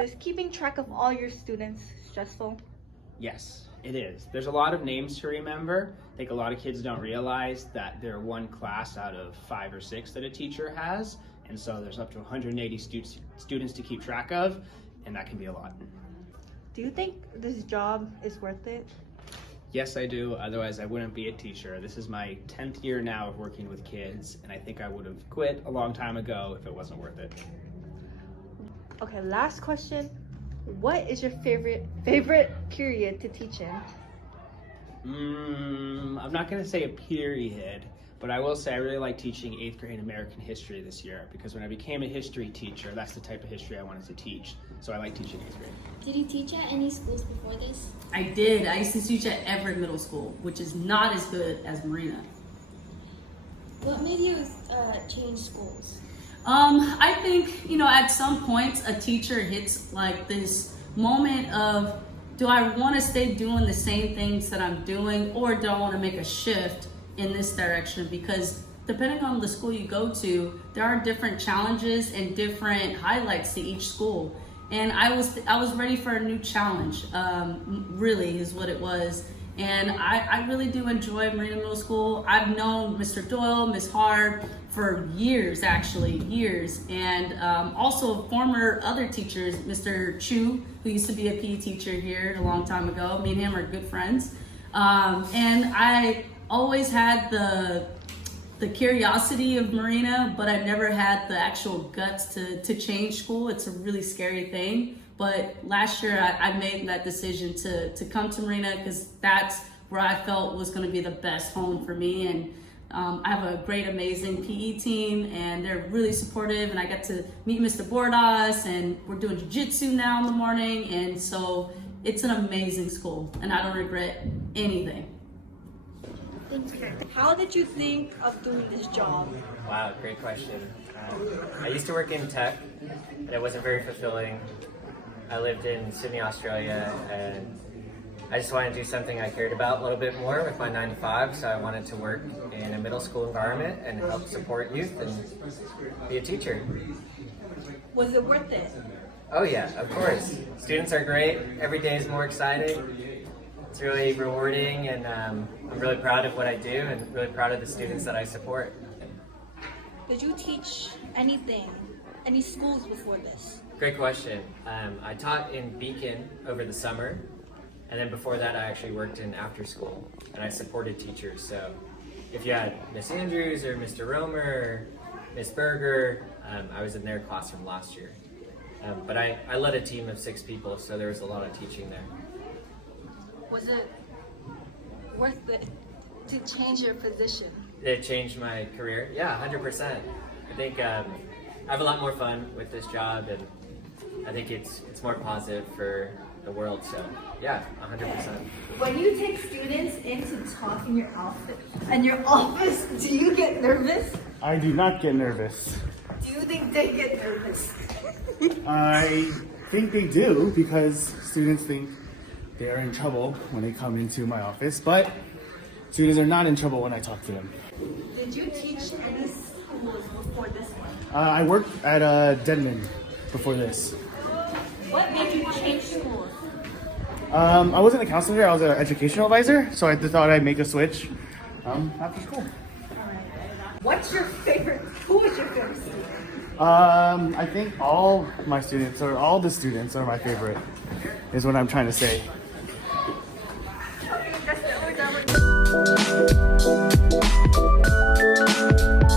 Does keeping track of all your students stressful? Yes, it is. There's a lot of names to remember. I think a lot of kids don't realize that they're one class out of 5 or 6 that a teacher has, and so there's up to 180 students to keep track of, and that can be a lot. Do you think this job is worth it? Yes, I do. Otherwise, I wouldn't be a teacher. This is my 10th year now of working with kids, and I think I would have quit a long time ago if it wasn't worth it. Okay, last question. What is your favorite period to teach in? I'm not going to say a period, but I will say I really like teaching 8th grade American history this year, because when I became a history teacher, that's the type of history I wanted to teach. So I like teaching 8th grade. Did you teach at any schools before this? I did. I used to teach at Everett Middle School, which is not as good as Marina. What made you change schools? I think, at some points a teacher hits like this moment of, do I want to stay doing the same things that I'm doing, or do I want to make a shift in this direction? Because depending on the school you go to, there are different challenges and different highlights to each school. And I was ready for a new challenge, really is what it was. And I really do enjoy Marina Middle School. I've known Mr. Doyle, Ms. Hard for years, and also former other teachers, Mr. Chu, who used to be a PE teacher here a long time ago. Me and him are good friends. And I always had the curiosity of Marina, but I never had the actual guts to change school. It's a really scary thing. But last year I made that decision to come to Marina, because that's where I felt was going to be the best home for me. And I have a great, amazing PE team, and they're really supportive. And I got to meet Mr. Bordas, and we're doing jiu-jitsu now in the morning. And so it's an amazing school, and I don't regret anything. How did you think of doing this job? Wow, great question. I used to work in tech, and it wasn't very fulfilling. I lived in Sydney, Australia, and I just wanted to do something I cared about a little bit more with my 9 to 5, so I wanted to work in a middle school environment and help support youth and be a teacher. Was it worth it? Oh yeah, of course. Students are great. Every day is more exciting. It's really rewarding, and I'm really proud of what I do and really proud of the students that I support. Did you teach any schools before this? Great question. I taught in Beacon over the summer, and then before that I actually worked in after school, and I supported teachers. So if you had Miss Andrews or Mr. Romer or Miss Berger, I was in their classroom last year. But I led a team of 6 people, so there was a lot of teaching there. Was it worth it to change your position? It changed my career. Yeah, 100%. I think I have a lot more fun with this job, and I think it's more positive for the world. So yeah, 100%. When you take students in to talk in your office, do you get nervous? I do not get nervous. Do you think they get nervous? I think they do, because students think they are in trouble when they come into my office, but students are not in trouble when I talk to them. Did you teach any schools before this one? I worked at Denman before this. What made you change schools? I wasn't a counselor, I was an educational advisor, so I thought I'd make a switch after school. Who is your favorite student? I think all the students are my favorite, is what I'm trying to say. Okay, that's the only